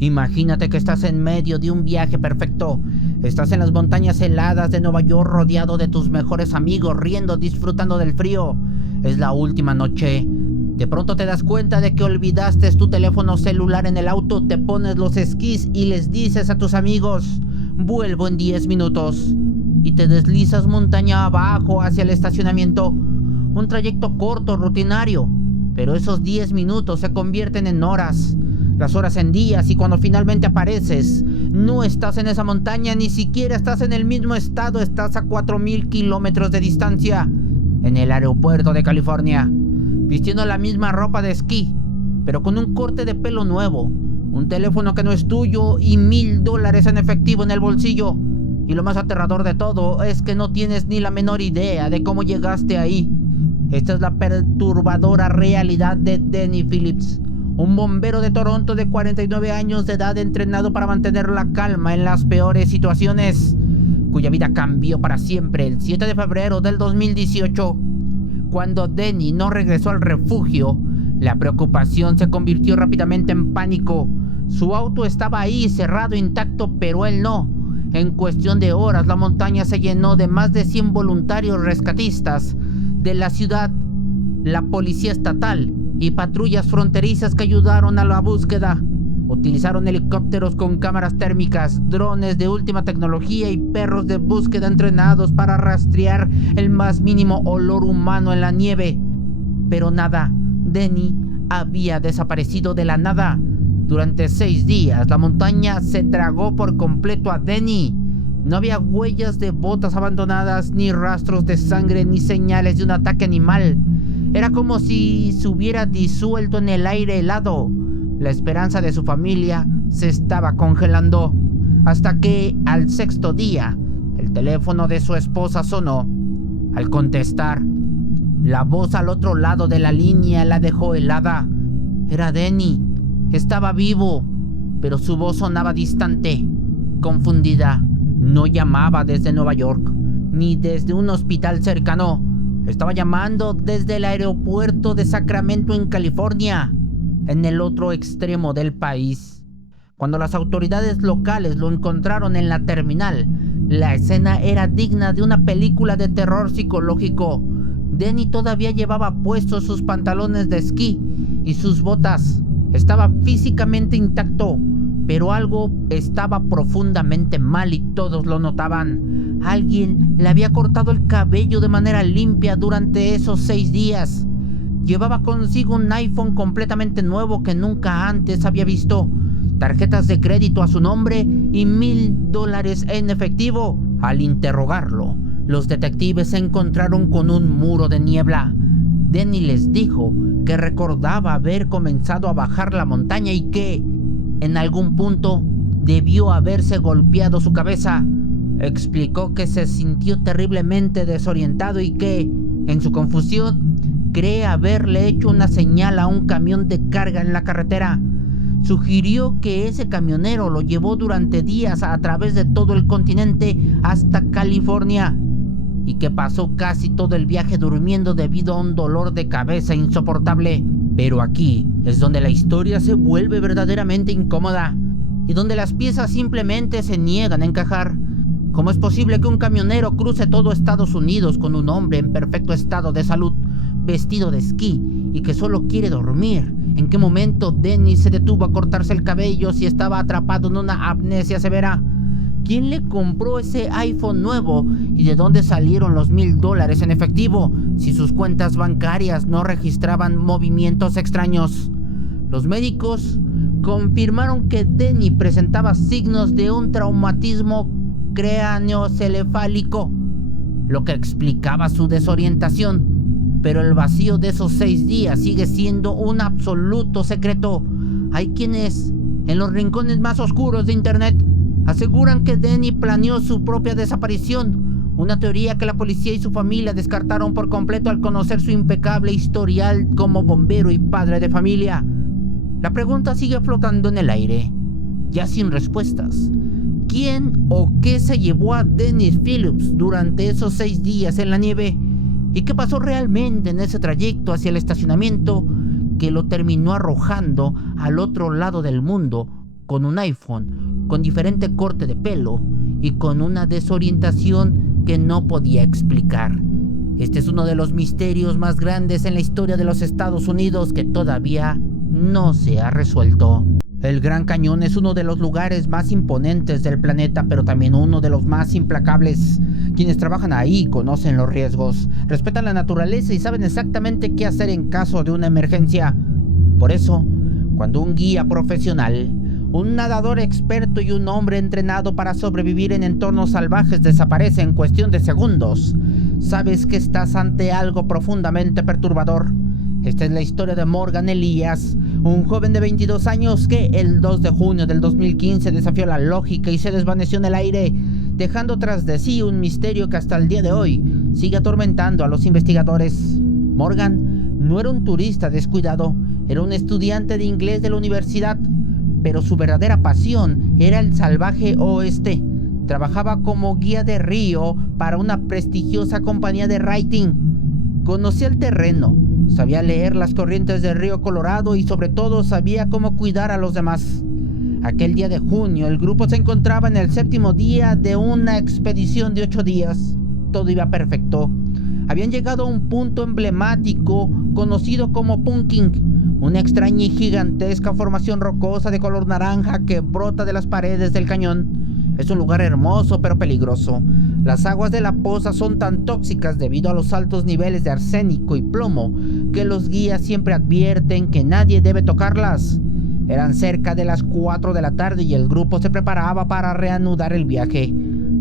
Imagínate que estás en medio de un viaje perfecto. Estás en las montañas heladas de Nueva York rodeado de tus mejores amigos, riendo, disfrutando del frío. Es la última noche. De pronto te das cuenta de que olvidaste tu teléfono celular en el auto, te pones los esquís y les dices a tus amigos: vuelvo en 10 minutos. Y te deslizas montaña abajo hacia el estacionamiento. Un trayecto corto, rutinario. Pero esos 10 minutos se convierten en horas. Las horas en días, y cuando finalmente apareces, no estás en esa montaña, ni siquiera estás en el mismo estado, estás a 4,000 kilómetros de distancia, en el aeropuerto de California, vistiendo la misma ropa de esquí, pero con un corte de pelo nuevo, un teléfono que no es tuyo y $1,000 en efectivo en el bolsillo. Y lo más aterrador de todo es que no tienes ni la menor idea de cómo llegaste ahí. Esta es la perturbadora realidad de Danny Phillips, un bombero de Toronto de 49 años de edad entrenado para mantener la calma en las peores situaciones, cuya vida cambió para siempre el 7 de febrero del 2018. Cuando Danny no regresó al refugio, la preocupación se convirtió rápidamente en pánico. Su auto estaba ahí, cerrado, intacto, pero él no. En cuestión de horas, la montaña se llenó de más de 100 voluntarios rescatistas de la ciudad, la policía estatal y patrullas fronterizas que ayudaron a la búsqueda. Utilizaron helicópteros con cámaras térmicas, drones de última tecnología y perros de búsqueda entrenados para rastrear el más mínimo olor humano en la nieve. Pero nada, Danny había desaparecido de la nada. Durante 6 días, la montaña se tragó por completo a Danny. No había huellas de botas abandonadas, ni rastros de sangre, ni señales de un ataque animal. Era como si se hubiera disuelto en el aire helado. La esperanza de su familia se estaba congelando. Hasta que, al 6º día, el teléfono de su esposa sonó. Al contestar, la voz al otro lado de la línea la dejó helada. Era Danny. Estaba vivo, pero su voz sonaba distante, confundida. No llamaba desde Nueva York, ni desde un hospital cercano. Estaba llamando desde el aeropuerto de Sacramento, en California, en el otro extremo del país. Cuando las autoridades locales lo encontraron en la terminal, la escena era digna de una película de terror psicológico. Danny todavía llevaba puestos sus pantalones de esquí y sus botas. Estaba físicamente intacto, pero algo estaba profundamente mal y todos lo notaban. Alguien le había cortado el cabello de manera limpia durante esos 6 días. Llevaba consigo un iPhone completamente nuevo que nunca antes había visto, tarjetas de crédito a su nombre y $1,000 en efectivo. Al interrogarlo, los detectives se encontraron con un muro de niebla. Danny les dijo que recordaba haber comenzado a bajar la montaña y que, en algún punto, debió haberse golpeado su cabeza. Explicó que se sintió terriblemente desorientado y que, en su confusión, cree haberle hecho una señal a un camión de carga en la carretera. Sugirió que ese camionero lo llevó durante días a través de todo el continente hasta California, y que pasó casi todo el viaje durmiendo debido a un dolor de cabeza insoportable. Pero aquí es donde la historia se vuelve verdaderamente incómoda y donde las piezas simplemente se niegan a encajar. ¿Cómo es posible que un camionero cruce todo Estados Unidos con un hombre en perfecto estado de salud, vestido de esquí y que solo quiere dormir? ¿En qué momento Danny se detuvo a cortarse el cabello si estaba atrapado en una amnesia severa? ¿Quién le compró ese iPhone nuevo? ¿Y de dónde salieron los $1,000 en efectivo si sus cuentas bancarias no registraban movimientos extraños? Los médicos confirmaron que Danny presentaba signos de un traumatismo craneoencefálico, lo que explicaba su desorientación. Pero el vacío de esos 6 días sigue siendo un absoluto secreto. Hay quienes, en los rincones más oscuros de internet, aseguran que Danny planeó su propia desaparición, una teoría que la policía y su familia descartaron por completo al conocer su impecable historial como bombero y padre de familia. La pregunta sigue flotando en el aire, ya sin respuestas. ¿Quién o qué se llevó a Danny Phillips durante esos 6 días en la nieve? ¿Y qué pasó realmente en ese trayecto hacia el estacionamiento que lo terminó arrojando al otro lado del mundo con un iPhone, con diferente corte de pelo y con una desorientación que no podía explicar. Este es uno de los misterios más grandes en la historia de los Estados Unidos que todavía no se ha resuelto. El Gran Cañón es uno de los lugares más imponentes del planeta, pero también uno de los más implacables. Quienes trabajan ahí conocen los riesgos, respetan la naturaleza y saben exactamente qué hacer en caso de una emergencia. Por eso, cuando un guía profesional, un nadador experto y un hombre entrenado para sobrevivir en entornos salvajes desaparece en cuestión de segundos, sabes que estás ante algo profundamente perturbador. Esta es la historia de Morgan Elias, un joven de 22 años que el 2 de junio del 2015 desafió la lógica y se desvaneció en el aire, dejando tras de sí un misterio que hasta el día de hoy sigue atormentando a los investigadores. Morgan no era un turista descuidado, era un estudiante de inglés de la universidad, pero su verdadera pasión era el salvaje oeste. Trabajaba como guía de río para una prestigiosa compañía de rafting. Conocía el terreno, sabía leer las corrientes del río Colorado y sobre todo sabía cómo cuidar a los demás. Aquel día de junio el grupo se encontraba en el 7º día de una expedición de 8 días. Todo iba perfecto. Habían llegado a un punto emblemático conocido como Punking, una extraña y gigantesca formación rocosa de color naranja que brota de las paredes del cañón. Es un lugar hermoso pero peligroso. Las aguas de la poza son tan tóxicas debido a los altos niveles de arsénico y plomo que los guías siempre advierten que nadie debe tocarlas. Eran cerca de las 4 de la tarde y el grupo se preparaba para reanudar el viaje,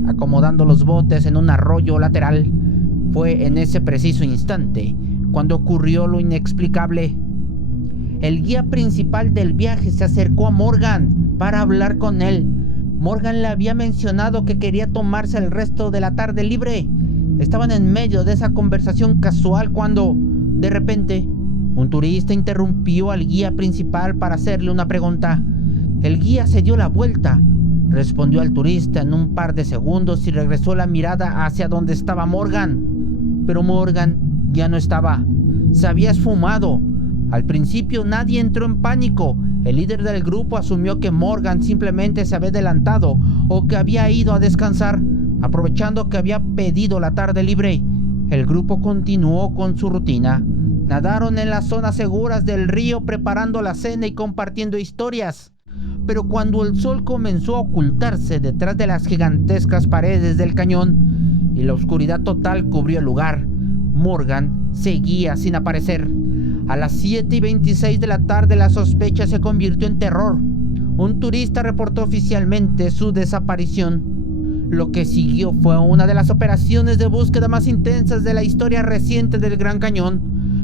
acomodando los botes en un arroyo lateral. Fue en ese preciso instante cuando ocurrió lo inexplicable. El guía principal del viaje se acercó a Morgan para hablar con él. Morgan le había mencionado que quería tomarse el resto de la tarde libre. Estaban en medio de esa conversación casual cuando, de repente, un turista interrumpió al guía principal para hacerle una pregunta. El guía se dio la vuelta, respondió al turista en un par de segundos y regresó la mirada hacia donde estaba Morgan. Pero Morgan ya no estaba. Se había esfumado. Al principio nadie entró en pánico. El líder del grupo asumió que Morgan simplemente se había adelantado o que había ido a descansar, aprovechando que había pedido la tarde libre. El grupo continuó con su rutina. Nadaron en las zonas seguras del río preparando la cena y compartiendo historias. Pero cuando el sol comenzó a ocultarse detrás de las gigantescas paredes del cañón y la oscuridad total cubrió el lugar, Morgan seguía sin aparecer. A las 7:26 de la tarde la sospecha se convirtió en terror. Un turista reportó oficialmente su desaparición. Lo que siguió fue una de las operaciones de búsqueda más intensas de la historia reciente del Gran Cañón.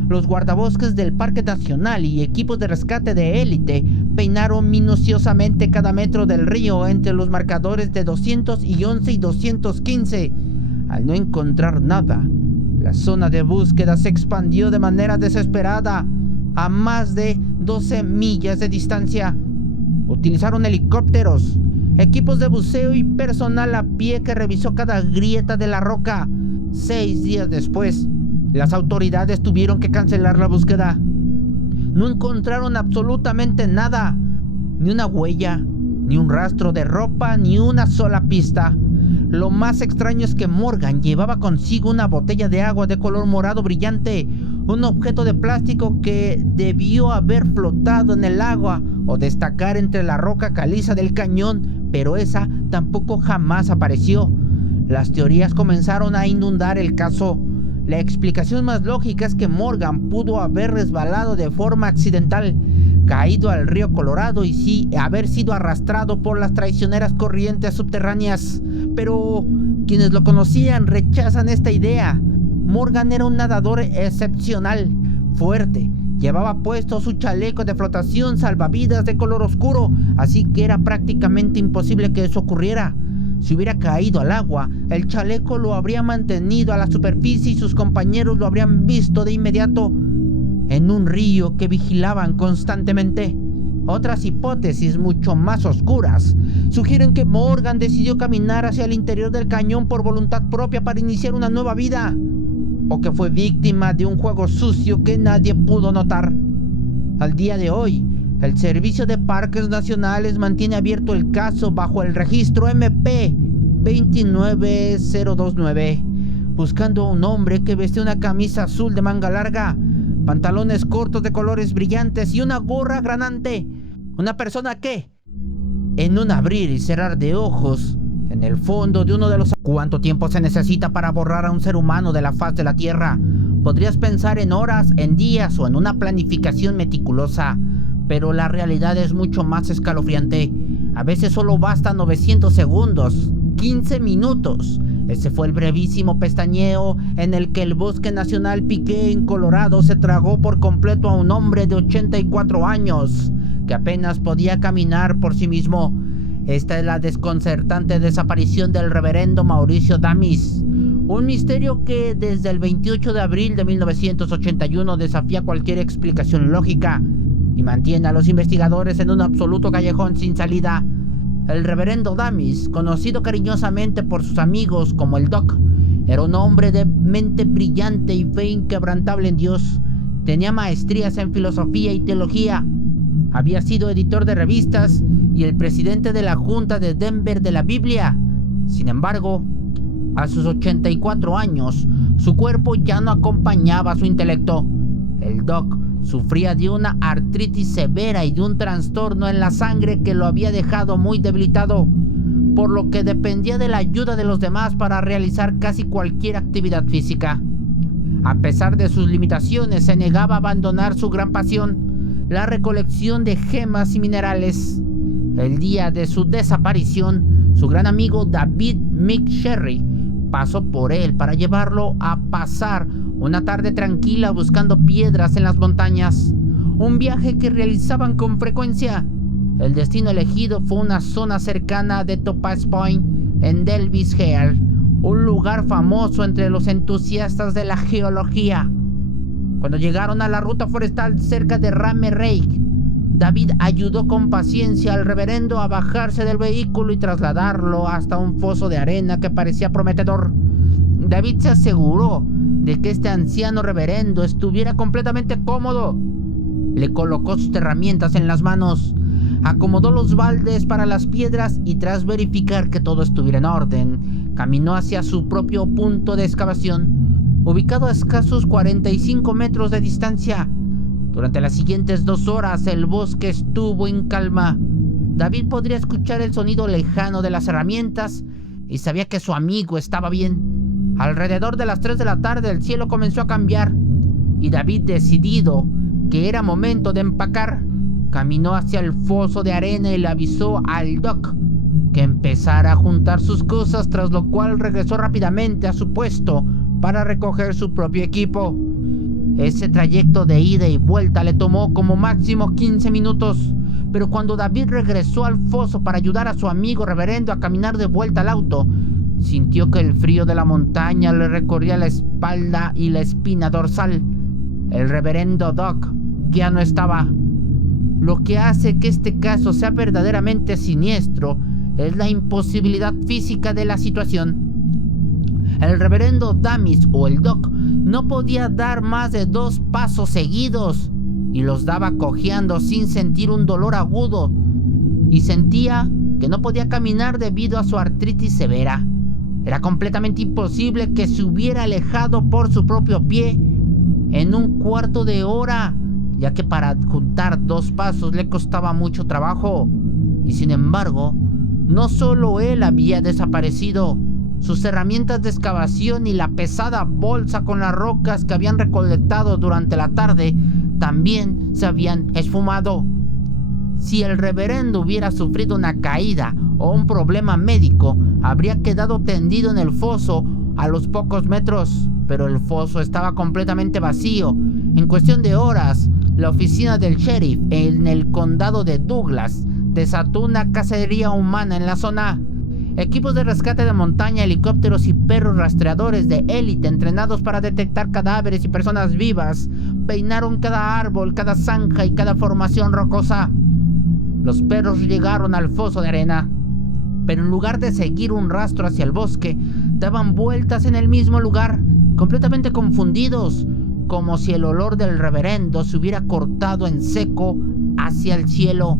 Los guardabosques del Parque Nacional y equipos de rescate de élite peinaron minuciosamente cada metro del río entre los marcadores de 211 y 215. Al no encontrar nada, la zona de búsqueda se expandió de manera desesperada a más de 12 millas de distancia. Utilizaron helicópteros, equipos de buceo y personal a pie que revisó cada grieta de la roca. 6 días después, las autoridades tuvieron que cancelar la búsqueda. No encontraron absolutamente nada, ni una huella, ni un rastro de ropa, ni una sola pista. Lo más extraño es que Morgan llevaba consigo una botella de agua de color morado brillante, un objeto de plástico que debió haber flotado en el agua o destacar entre la roca caliza del cañón, pero esa tampoco jamás apareció. Las teorías comenzaron a inundar el caso. La explicación más lógica es que Morgan pudo haber resbalado de forma accidental, caído al río Colorado y sí haber sido arrastrado por las traicioneras corrientes subterráneas. Pero quienes lo conocían rechazan esta idea. Morgan era un nadador excepcional, fuerte, llevaba puesto su chaleco de flotación salvavidas de color oscuro, así que era prácticamente imposible que eso ocurriera. Si hubiera caído al agua, el chaleco lo habría mantenido a la superficie y sus compañeros lo habrían visto de inmediato en un río que vigilaban constantemente. Otras hipótesis mucho más oscuras sugieren que Morgan decidió caminar hacia el interior del cañón por voluntad propia para iniciar una nueva vida, o que fue víctima de un juego sucio que nadie pudo notar. Al día de hoy, El Servicio de Parques Nacionales mantiene abierto el caso bajo el registro MP 29029, buscando a un hombre que vestía una camisa azul de manga larga, pantalones cortos de colores brillantes y una gorra granate. Una persona que, en un abrir y cerrar de ojos, en el fondo de uno de los... ¿Cuánto tiempo se necesita para borrar a un ser humano de la faz de la Tierra? Podrías pensar en horas, en días o en una planificación meticulosa, pero la realidad es mucho más escalofriante. A veces solo bastan 900 segundos, 15 minutos. Ese fue el brevísimo pestañeo en el que el Bosque Nacional Piquet en Colorado se tragó por completo a un hombre de 84 años, que apenas podía caminar por sí mismo. Esta es la desconcertante desaparición del reverendo Mauricio Damis, un misterio que desde el 28 de abril de 1981 desafía cualquier explicación lógica y mantiene a los investigadores en un absoluto callejón sin salida. El reverendo Damis, conocido cariñosamente por sus amigos como el Doc, era un hombre de mente brillante y fe inquebrantable en Dios. Tenía maestrías en filosofía y teología. Había sido editor de revistas y el presidente de la Junta de Denver de la Biblia. Sin embargo, a sus 84 años, su cuerpo ya no acompañaba su intelecto. El Doc sufría de una artritis severa y de un trastorno en la sangre que lo había dejado muy debilitado, por lo que dependía de la ayuda de los demás para realizar casi cualquier actividad física. A pesar de sus limitaciones, se negaba a abandonar su gran pasión, la recolección de gemas y minerales. El día de su desaparición, su gran amigo David McSherry pasó por él para llevarlo a pasar una tarde tranquila buscando piedras en las montañas, un viaje que realizaban con frecuencia. El destino elegido fue una zona cercana de Topaz Point en Delvis Head, un lugar famoso entre los entusiastas de la geología. Cuando llegaron a la ruta forestal cerca de Rame Lake, David ayudó con paciencia al reverendo a bajarse del vehículo y trasladarlo hasta un foso de arena que parecía prometedor. David se aseguró de que este anciano reverendo estuviera completamente cómodo. Le colocó sus herramientas en las manos, acomodó los baldes para las piedras y tras verificar que todo estuviera en orden, caminó hacia su propio punto de excavación, ubicado a escasos 45 metros de distancia. Durante las siguientes 2 horas el bosque estuvo en calma. David podría escuchar el sonido lejano de las herramientas y sabía que su amigo estaba bien. Alrededor de las 3 de la tarde el cielo comenzó a cambiar y David, decidido que era momento de empacar, caminó hacia el foso de arena y le avisó al Doc que empezara a juntar sus cosas, tras lo cual regresó rápidamente a su puesto para recoger su propio equipo. Ese trayecto de ida y vuelta le tomó como máximo 15 minutos, pero cuando David regresó al foso para ayudar a su amigo reverendo a caminar de vuelta al auto, sintió que el frío de la montaña le recorría la espalda y la espina dorsal. El reverendo Doc ya no estaba. Lo que hace que este caso sea verdaderamente siniestro es la imposibilidad física de la situación. El reverendo Damis, o el Doc, no podía dar más de 2 pasos seguidos y los daba cojeando sin sentir un dolor agudo, y sentía que no podía caminar debido a su artritis severa. Era completamente imposible que se hubiera alejado por su propio pie en un cuarto de hora, ya que para juntar 2 pasos le costaba mucho trabajo. Y sin embargo, no solo él había desaparecido, sus herramientas de excavación y la pesada bolsa con las rocas que habían recolectado durante la tarde también se habían esfumado. Si el reverendo hubiera sufrido una caída o un problema médico, habría quedado tendido en el foso a los pocos metros, pero el foso estaba completamente vacío. En cuestión de horas, la oficina del sheriff en el condado de Douglas desató una cacería humana en la zona. Equipos de rescate de montaña, helicópteros y perros rastreadores de élite entrenados para detectar cadáveres y personas vivas peinaron cada árbol, cada zanja y cada formación rocosa. Los perros llegaron al foso de arena, pero en lugar de seguir un rastro hacia el bosque, daban vueltas en el mismo lugar, completamente confundidos, como si el olor del reverendo se hubiera cortado en seco hacia el cielo.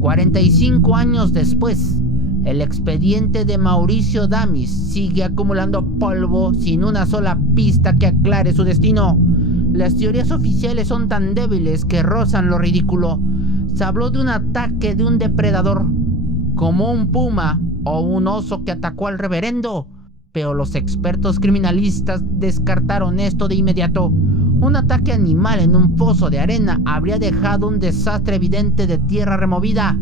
45 años después, el expediente de Mauricio Damis sigue acumulando polvo sin una sola pista que aclare su destino. Las teorías oficiales son tan débiles que rozan lo ridículo. Se habló de un ataque de un depredador, como un puma o un oso que atacó al reverendo, pero los expertos criminalistas descartaron esto de inmediato. Un ataque animal en un pozo de arena habría dejado un desastre evidente de tierra removida,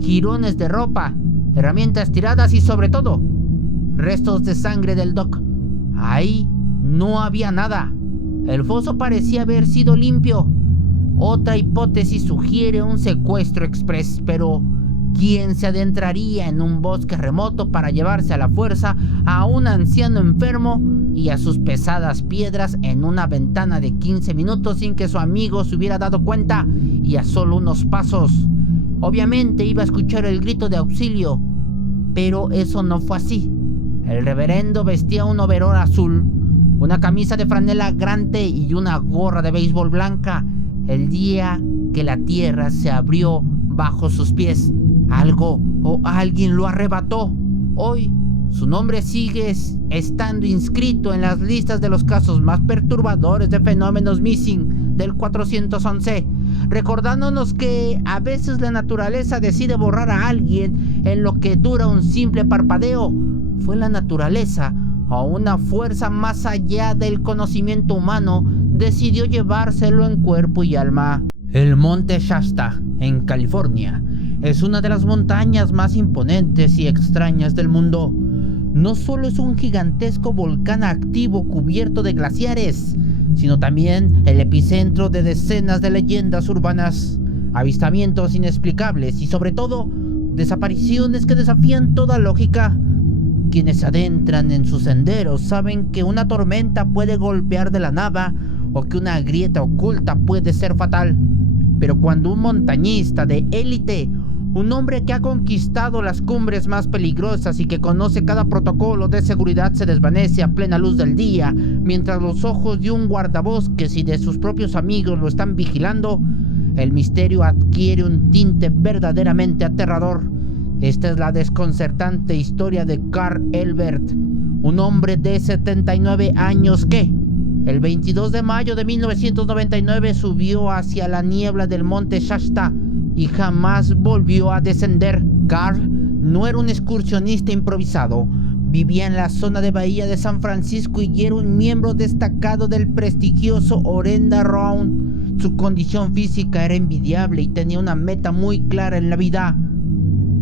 jirones de ropa, herramientas tiradas y sobre todo, restos de sangre del Doc. Ahí no había nada. El foso parecía haber sido limpio. Otra hipótesis sugiere un secuestro express, pero ¿quién se adentraría en un bosque remoto para llevarse a la fuerza a un anciano enfermo y a sus pesadas piedras en una ventana de 15 minutos sin que su amigo se hubiera dado cuenta y a solo unos pasos? Obviamente iba a escuchar el grito de auxilio, pero eso no fue así. El reverendo vestía un overol azul, una camisa de franela grande y una gorra de béisbol blanca el día que la tierra se abrió bajo sus pies. Algo o alguien lo arrebató. Hoy su nombre sigue estando inscrito en las listas de los casos más perturbadores de fenómenos missing del 411, recordándonos que a veces la naturaleza decide borrar a alguien en lo que dura un simple parpadeo. Fue la naturaleza o una fuerza más allá del conocimiento humano decidió llevárselo en cuerpo y alma. El monte Shasta, en California, es una de las montañas más imponentes y extrañas del mundo. No solo es un gigantesco volcán activo cubierto de glaciares, sino también el epicentro de decenas de leyendas urbanas, avistamientos inexplicables y sobre todo, desapariciones que desafían toda lógica. Quienes se adentran en sus senderos saben que una tormenta puede golpear de la nada o que una grieta oculta puede ser fatal. Pero cuando un montañista de élite, un hombre que ha conquistado las cumbres más peligrosas y que conoce cada protocolo de seguridad, se desvanece a plena luz del día, mientras los ojos de un guardabosques y de sus propios amigos lo están vigilando, el misterio adquiere un tinte verdaderamente aterrador. Esta es la desconcertante historia de Karl Elbert, un hombre de 79 años que, el 22 de mayo de 1999, subió hacia la niebla del monte Shasta y jamás volvió a descender. Karl no era un excursionista improvisado, vivía en la zona de Bahía de San Francisco y era un miembro destacado del prestigioso Orenda Round. Su condición física era envidiable y tenía una meta muy clara en la vida: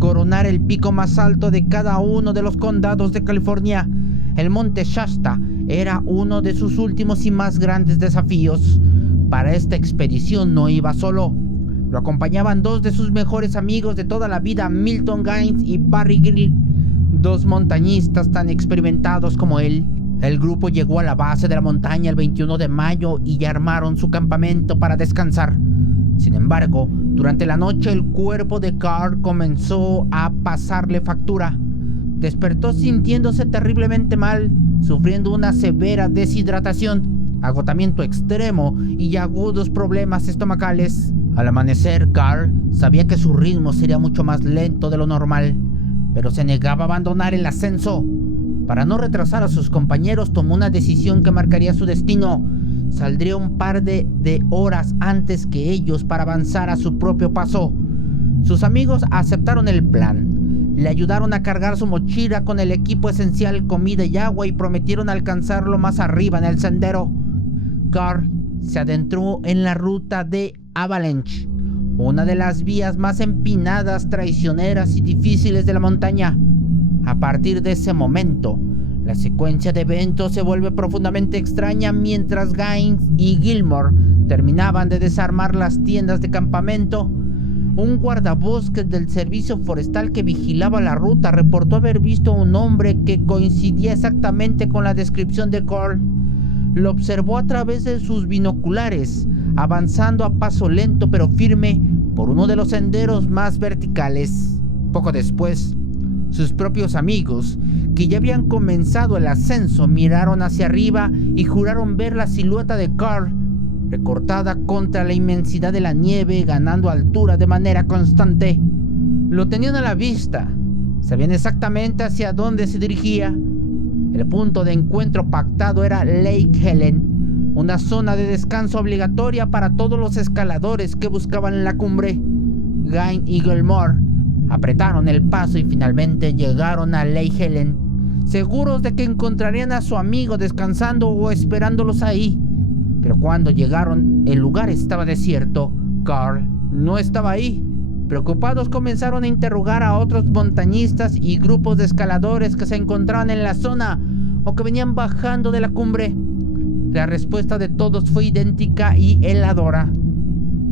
coronar el pico más alto de cada uno de los condados de California. El monte Shasta era uno de sus últimos y más grandes desafíos. Para esta expedición no iba solo. Lo acompañaban dos de sus mejores amigos de toda la vida, Milton Gaines y Barry Grill, dos montañistas tan experimentados como él. El grupo llegó a la base de la montaña el 21 de mayo y ya armaron su campamento para descansar. Sin embargo, durante la noche el cuerpo de Karl comenzó a pasarle factura. Despertó sintiéndose terriblemente mal, sufriendo una severa deshidratación, agotamiento extremo y agudos problemas estomacales. Al amanecer, Karl sabía que su ritmo sería mucho más lento de lo normal, pero se negaba a abandonar el ascenso. Para no retrasar a sus compañeros, tomó una decisión que marcaría su destino. Saldría un par de horas antes que ellos para avanzar a su propio paso. Sus amigos aceptaron el plan. Le ayudaron a cargar su mochila con el equipo esencial, comida y agua, y prometieron alcanzarlo más arriba en el sendero. Karl se adentró en la ruta de Avalanche, una de las vías más empinadas, traicioneras y difíciles de la montaña. A partir de ese momento, la secuencia de eventos se vuelve profundamente extraña. Mientras Gaines y Gilmore terminaban de desarmar las tiendas de campamento, un guardabosques del servicio forestal que vigilaba la ruta reportó haber visto a un hombre que coincidía exactamente con la descripción de Karl. Lo observó a través de sus binoculares, avanzando a paso lento pero firme por uno de los senderos más verticales. Poco después, sus propios amigos, que ya habían comenzado el ascenso, miraron hacia arriba y juraron ver la silueta de Karl. recortada contra la inmensidad de la nieve, ganando altura de manera constante. Lo tenían a la vista, sabían exactamente hacia dónde se dirigía. El punto de encuentro pactado era Lake Helen, una zona de descanso obligatoria para todos los escaladores que buscaban la cumbre. Gain y Gilmore apretaron el paso y finalmente llegaron a Lake Helen, seguros de que encontrarían a su amigo descansando o esperándolos ahí. Pero cuando llegaron, el lugar estaba desierto. Carl no estaba ahí. Preocupados comenzaron a interrogar a otros montañistas y grupos de escaladores que se encontraban en la zona o que venían bajando de la cumbre. La respuesta de todos fue idéntica y heladora.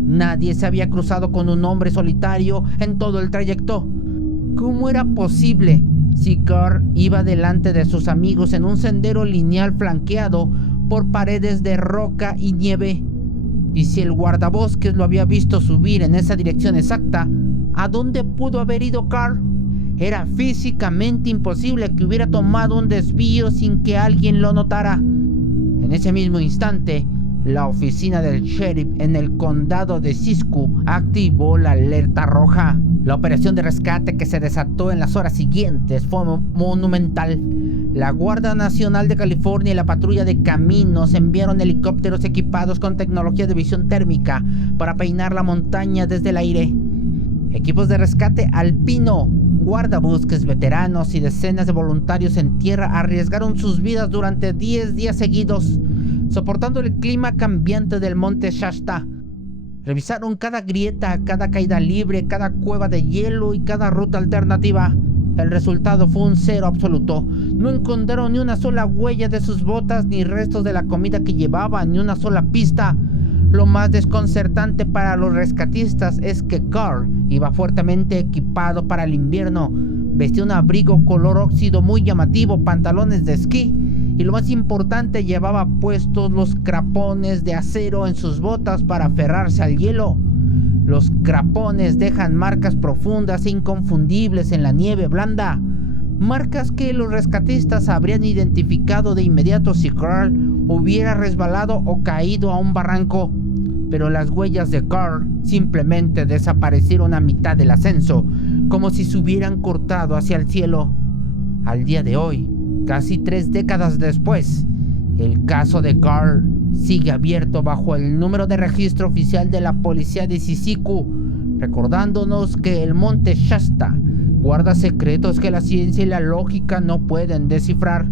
Nadie se había cruzado con un hombre solitario en todo el trayecto. ¿Cómo era posible si Carl iba delante de sus amigos en un sendero lineal flanqueado por paredes de roca y nieve? Y si el guardabosques lo había visto subir en esa dirección exacta, ¿a dónde pudo haber ido Carl? Era físicamente imposible que hubiera tomado un desvío sin que alguien lo notara. En ese mismo instante, la oficina del sheriff en el condado de Siskiyou activó la alerta roja. La operación de rescate que se desató en las horas siguientes fue monumental. La Guardia Nacional de California y la Patrulla de Caminos enviaron helicópteros equipados con tecnología de visión térmica para peinar la montaña desde el aire. Equipos de rescate alpino, guardabosques veteranos y decenas de voluntarios en tierra arriesgaron sus vidas durante 10 días seguidos, soportando el clima cambiante del monte Shasta. Revisaron cada grieta, cada caída libre, cada cueva de hielo y cada ruta alternativa. El resultado fue un cero absoluto. No encontraron ni una sola huella de sus botas, ni restos de la comida que llevaban, ni una sola pista. Lo más desconcertante para los rescatistas es que Carl iba fuertemente equipado para el invierno. Vestía un abrigo color óxido muy llamativo, pantalones de esquí y lo más importante, llevaba puestos los crapones de acero en sus botas para aferrarse al hielo. Los crapones dejan marcas profundas e inconfundibles en la nieve blanda, marcas que los rescatistas habrían identificado de inmediato si Carl hubiera resbalado o caído a un barranco. Pero las huellas de Carl simplemente desaparecieron a mitad del ascenso, como si se hubieran cortado hacia el cielo. Al día de hoy, casi 3 décadas después, el caso de Carl sigue abierto bajo el número de registro oficial de la policía de Siskiyou, recordándonos que el monte Shasta guarda secretos que la ciencia y la lógica no pueden descifrar.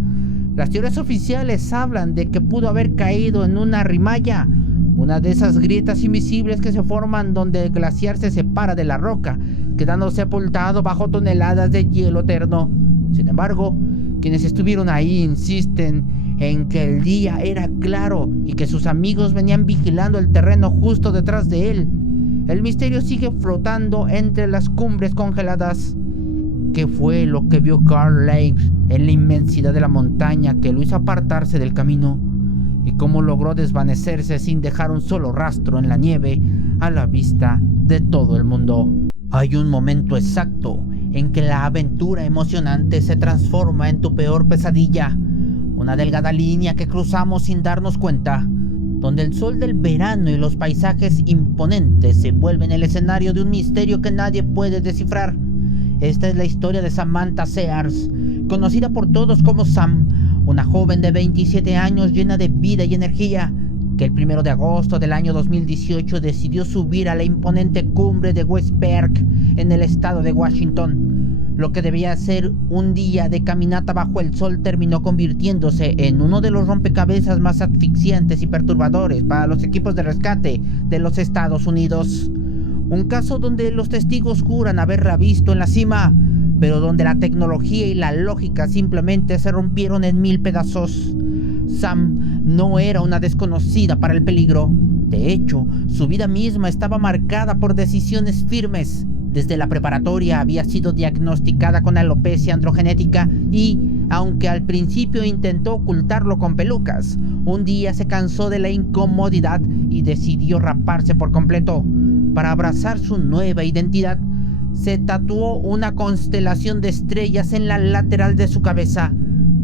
Las teorías oficiales hablan de que pudo haber caído en una rimaya, una de esas grietas invisibles que se forman donde el glaciar se separa de la roca, quedando sepultado bajo toneladas de hielo eterno. Sin embargo, quienes estuvieron ahí insisten en que el día era claro y que sus amigos venían vigilando el terreno justo detrás de él. El misterio sigue flotando entre las cumbres congeladas. ¿Qué fue lo que vio Carl Lake en la inmensidad de la montaña que lo hizo apartarse del camino? ¿Y cómo logró desvanecerse sin dejar un solo rastro en la nieve a la vista de todo el mundo? Hay un momento exacto en que la aventura emocionante se transforma en tu peor pesadilla. Una delgada línea que cruzamos sin darnos cuenta, donde el sol del verano y los paisajes imponentes se vuelven el escenario de un misterio que nadie puede descifrar. Esta es la historia de Samantha Sears, conocida por todos como Sam, una joven de 27 años llena de vida y energía, que el 1 de agosto del año 2018 decidió subir a la imponente cumbre de West Peak en el estado de Washington. Lo que debía ser un día de caminata bajo el sol terminó convirtiéndose en uno de los rompecabezas más asfixiantes y perturbadores para los equipos de rescate de los Estados Unidos. Un caso donde los testigos juran haberla visto en la cima, pero donde la tecnología y la lógica simplemente se rompieron en 1000 pedazos. Sam no era una desconocida para el peligro. De hecho, su vida misma estaba marcada por decisiones firmes. Desde la preparatoria había sido diagnosticada con alopecia androgenética y, aunque al principio intentó ocultarlo con pelucas, un día se cansó de la incomodidad y decidió raparse por completo. Para abrazar su nueva identidad, se tatuó una constelación de estrellas en la lateral de su cabeza,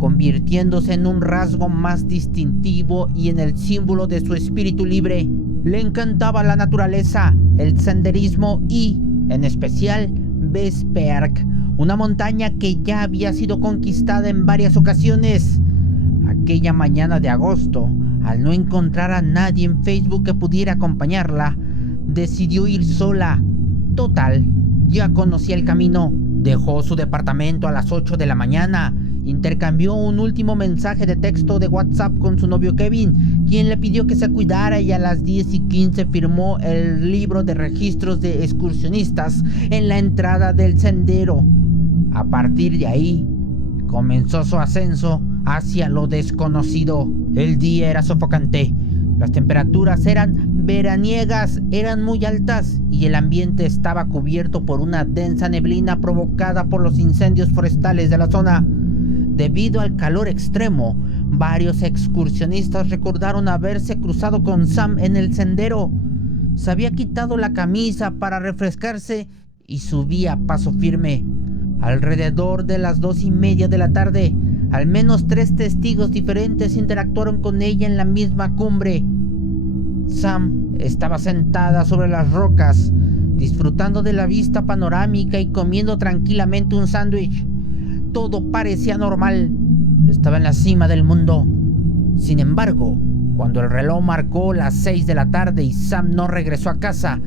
convirtiéndose en un rasgo más distintivo y en el símbolo de su espíritu libre. Le encantaba la naturaleza, el senderismo y, en especial, Vesperk, una montaña que ya había sido conquistada en varias ocasiones. Aquella mañana de agosto, al no encontrar a nadie en Facebook que pudiera acompañarla, decidió ir sola. Total, ya conocía el camino. Dejó su departamento a las 8 de la mañana. Intercambió un último mensaje de texto de WhatsApp con su novio Kevin, quien le pidió que se cuidara, y a las 10:15 firmó el libro de registros de excursionistas en la entrada del sendero. A partir de ahí, comenzó su ascenso hacia lo desconocido. El día era sofocante. Las temperaturas eran veraniegas, eran muy altas y el ambiente estaba cubierto por una densa neblina provocada por los incendios forestales de la zona. Debido al calor extremo, varios excursionistas recordaron haberse cruzado con Sam en el sendero. Se había quitado la camisa para refrescarse y subía a paso firme. Alrededor de las 2:30 de la tarde, al menos 3 testigos diferentes interactuaron con ella en la misma cumbre. Sam estaba sentada sobre las rocas, disfrutando de la vista panorámica y comiendo tranquilamente un sándwich. Todo parecía normal. Estaba en la cima del mundo. Sin embargo, cuando el reloj marcó las 6 de la tarde y Sam no regresó a casa,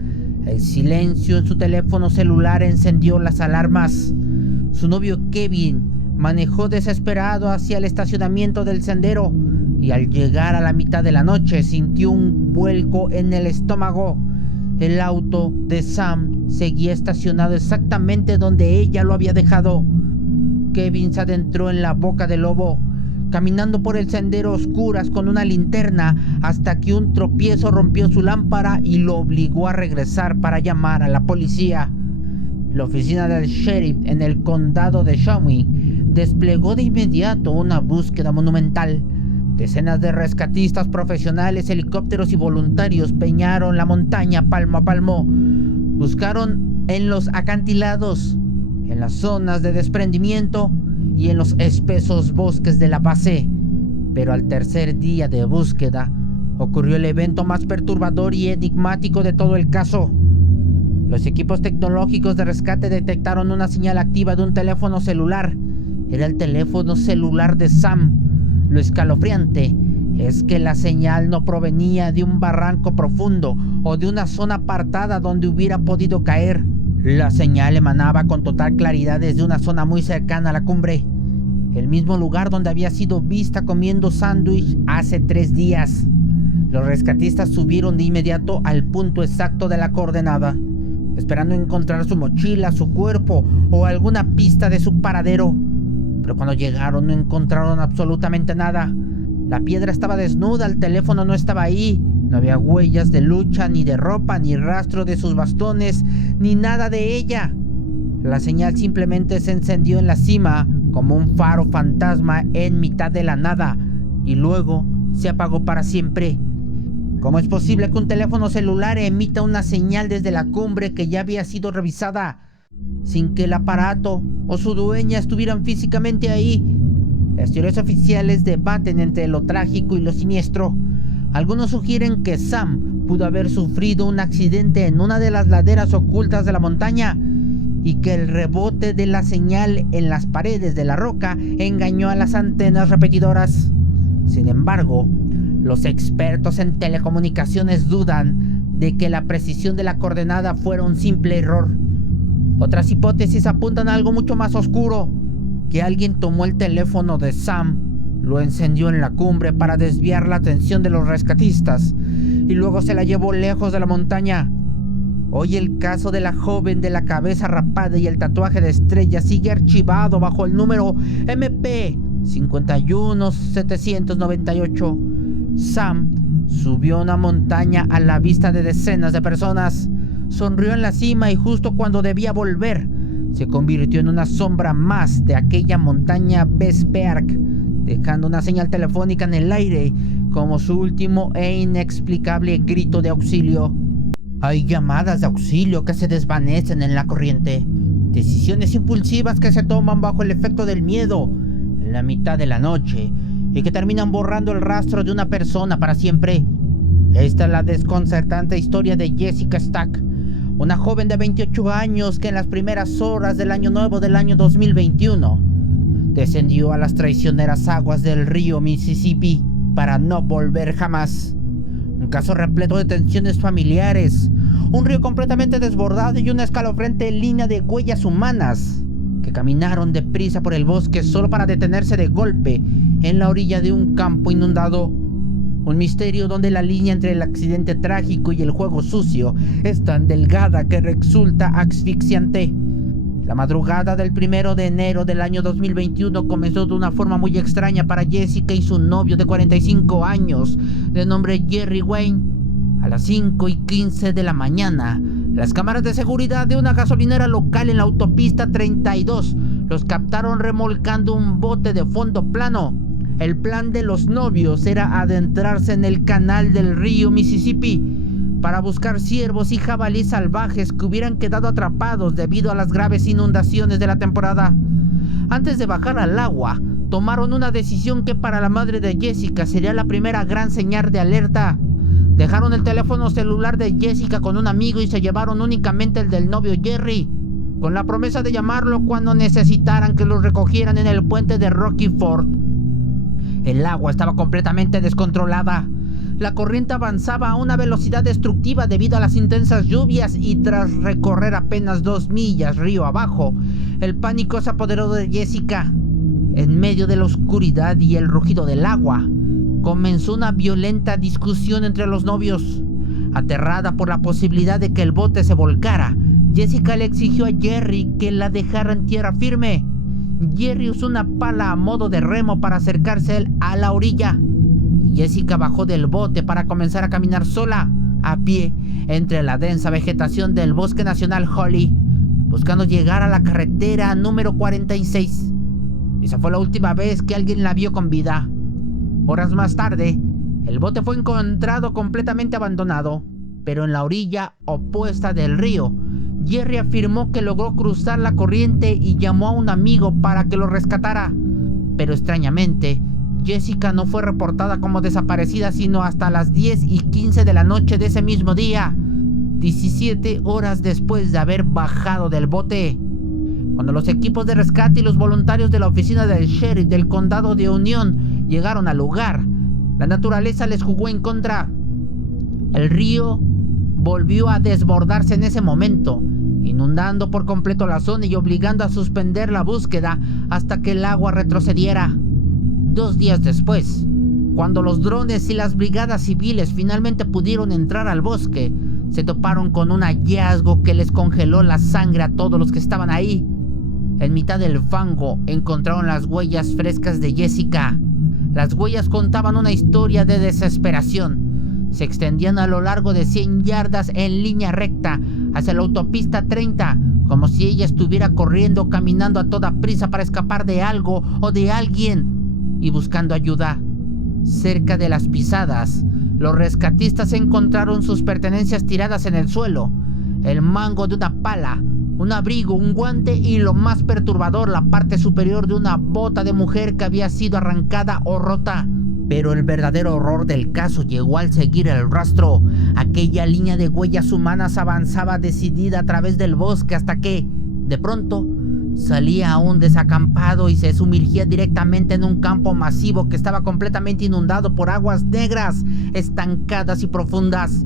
el silencio en su teléfono celular encendió las alarmas. Su novio Kevin manejó desesperado hacia el estacionamiento del sendero y al llegar a la mitad de la noche sintió un vuelco en el estómago. El auto de Sam seguía estacionado exactamente donde ella lo había dejado. Kevin se adentró en la boca del lobo, caminando por el sendero a oscuras con una linterna hasta que un tropiezo rompió su lámpara y lo obligó a regresar para llamar a la policía. La oficina del sheriff en el condado de Shawnee desplegó de inmediato una búsqueda monumental. Decenas de rescatistas profesionales, helicópteros y voluntarios peñaron la montaña palmo a palmo. Buscaron en los acantilados, en las zonas de desprendimiento y en los espesos bosques de la base. Pero al tercer día de búsqueda ocurrió el evento más perturbador y enigmático de todo el caso. Los equipos tecnológicos de rescate detectaron una señal activa de un teléfono celular. Era el teléfono celular de Sam. Lo escalofriante es que la señal no provenía de un barranco profundo o de una zona apartada donde hubiera podido caer. La señal emanaba con total claridad desde una zona muy cercana a la cumbre, el mismo lugar donde había sido vista comiendo sándwich hace 3 días. Los rescatistas subieron de inmediato al punto exacto de la coordenada, esperando encontrar su mochila, su cuerpo o alguna pista de su paradero. Pero cuando llegaron no encontraron absolutamente nada. La piedra estaba desnuda, el teléfono no estaba ahí, no había huellas de lucha, ni de ropa, ni rastro de sus bastones, ni nada de ella. La señal simplemente se encendió en la cima como un faro fantasma en mitad de la nada y luego se apagó para siempre. ¿Cómo es posible que un teléfono celular emita una señal desde la cumbre que ya había sido revisada, sin que el aparato o su dueña estuvieran físicamente ahí? Las teorías oficiales debaten entre lo trágico y lo siniestro. Algunos sugieren que Sam pudo haber sufrido un accidente en una de las laderas ocultas de la montaña y que el rebote de la señal en las paredes de la roca engañó a las antenas repetidoras. Sin embargo, los expertos en telecomunicaciones dudan de que la precisión de la coordenada fuera un simple error. Otras hipótesis apuntan a algo mucho más oscuro, que alguien tomó el teléfono de Sam, lo encendió en la cumbre para desviar la atención de los rescatistas y luego se la llevó lejos de la montaña. Hoy el caso de la joven de la cabeza rapada y el tatuaje de estrella sigue archivado bajo el número MP 51798. Sam subió una montaña a la vista de decenas de personas. Sonrió en la cima y justo cuando debía volver, se convirtió en una sombra más de aquella montaña Vesperk, dejando una señal telefónica en el aire como su último e inexplicable grito de auxilio. Hay llamadas de auxilio que se desvanecen en la corriente, decisiones impulsivas que se toman bajo el efecto del miedo, en la mitad de la noche y que terminan borrando el rastro de una persona para siempre. Esta es la desconcertante historia de Jessica Stack, una joven de 28 años que en las primeras horas del año nuevo del año 2021 descendió a las traicioneras aguas del río Mississippi para no volver jamás. Un caso repleto de tensiones familiares, un río completamente desbordado y una escalofriante línea de huellas humanas que caminaron deprisa por el bosque solo para detenerse de golpe en la orilla de un campo inundado. Un misterio donde la línea entre el accidente trágico y el juego sucio es tan delgada que resulta asfixiante. La madrugada del 1 de enero del año 2021 comenzó de una forma muy extraña para Jessica y su novio de 45 años, de nombre Jerry Wayne. A las 5:15 de la mañana, las cámaras de seguridad de una gasolinera local en la autopista 32 los captaron remolcando un bote de fondo plano. El plan de los novios era adentrarse en el canal del río Mississippi para buscar ciervos y jabalíes salvajes que hubieran quedado atrapados debido a las graves inundaciones de la temporada. Antes de bajar al agua, tomaron una decisión que para la madre de Jessica sería la primera gran señal de alerta. Dejaron el teléfono celular de Jessica con un amigo y se llevaron únicamente el del novio Jerry, con la promesa de llamarlo cuando necesitaran que los recogieran en el puente de Rocky Ford. El agua estaba completamente descontrolada. La corriente avanzaba a una velocidad destructiva debido a las intensas lluvias y tras recorrer apenas 2 millas río abajo, el pánico se apoderó de Jessica. En medio de la oscuridad y el rugido del agua, comenzó una violenta discusión entre los novios. Aterrada por la posibilidad de que el bote se volcara, Jessica le exigió a Jerry que la dejara en tierra firme. Jerry usó una pala a modo de remo para acercarse a la orilla. Jessica bajó del bote para comenzar a caminar sola, a pie, entre la densa vegetación del Bosque Nacional Holly, buscando llegar a la carretera número 46. Esa fue la última vez que alguien la vio con vida. Horas más tarde, el bote fue encontrado completamente abandonado, pero en la orilla opuesta del río. Jerry afirmó que logró cruzar la corriente y llamó a un amigo para que lo rescatara, pero extrañamente, Jessica no fue reportada como desaparecida sino hasta las 10:15 de la noche de ese mismo día, 17 horas después de haber bajado del bote. Cuando los equipos de rescate y los voluntarios de la oficina del sheriff del condado de Union llegaron al lugar, la naturaleza les jugó en contra. El río volvió a desbordarse en ese momento, inundando por completo la zona y obligando a suspender la búsqueda hasta que el agua retrocediera. 2 días después, cuando los drones y las brigadas civiles finalmente pudieron entrar al bosque, se toparon con un hallazgo que les congeló la sangre a todos los que estaban ahí. En mitad del fango encontraron las huellas frescas de Jessica. Las huellas contaban una historia de desesperación. Se extendían a lo largo de 100 yardas en línea recta hacia la autopista 30, como si ella estuviera corriendo o caminando a toda prisa para escapar de algo o de alguien y buscando ayuda. Cerca de las pisadas, los rescatistas encontraron sus pertenencias tiradas en el suelo: el mango de una pala, un abrigo, un guante y, lo más perturbador, la parte superior de una bota de mujer que había sido arrancada o rota. Pero el verdadero horror del caso llegó al seguir el rastro. Aquella línea de huellas humanas avanzaba decidida a través del bosque hasta que, de pronto, salía a un desacampado y se sumergía directamente en un campo masivo que estaba completamente inundado por aguas negras, estancadas y profundas.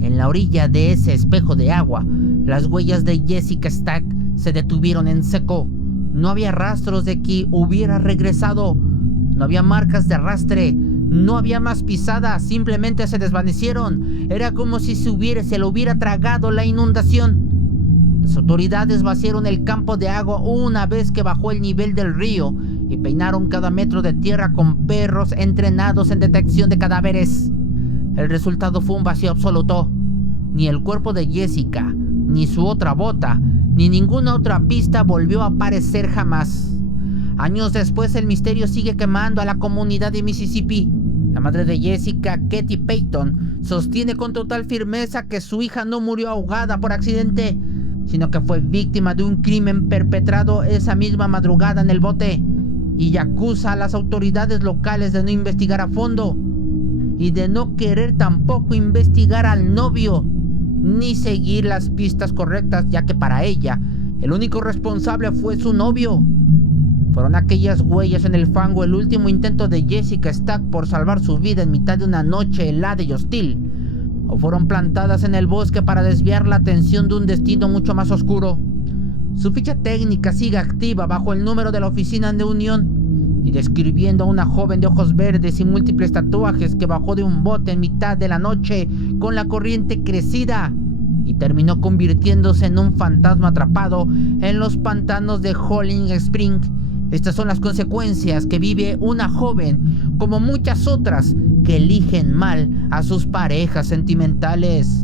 En la orilla de ese espejo de agua, las huellas de Jessica Stack se detuvieron en seco. No había rastros de que hubiera regresado. No había marcas de arrastre. No había más pisadas. Simplemente se desvanecieron. Era como si se lo hubiera tragado la inundación. Las autoridades vaciaron el campo de agua una vez que bajó el nivel del río y peinaron cada metro de tierra con perros entrenados en detección de cadáveres. El resultado fue un vacío absoluto. Ni el cuerpo de Jessica, ni su otra bota, ni ninguna otra pista volvió a aparecer jamás. Años después, el misterio sigue quemando a la comunidad de Mississippi. La madre de Jessica, Katie Payton, sostiene con total firmeza que su hija no murió ahogada por accidente, sino que fue víctima de un crimen perpetrado esa misma madrugada en el bote. y acusa a las autoridades locales de no investigar a fondo y de no querer tampoco investigar al novio ni seguir las pistas correctas, ya que para ella el único responsable fue su novio. Fueron aquellas huellas en el fango el último intento de Jessica Stack por salvar su vida en mitad de una noche helada y hostil, o fueron plantadas en el bosque para desviar la atención de un destino mucho más oscuro. Su ficha técnica sigue activa bajo el número de la oficina de Unión y describiendo a una joven de ojos verdes y múltiples tatuajes que bajó de un bote en mitad de la noche con la corriente crecida y terminó convirtiéndose en un fantasma atrapado en los pantanos de Holling Spring. Estas son las consecuencias que vive una joven, como muchas otras, que eligen mal a sus parejas sentimentales.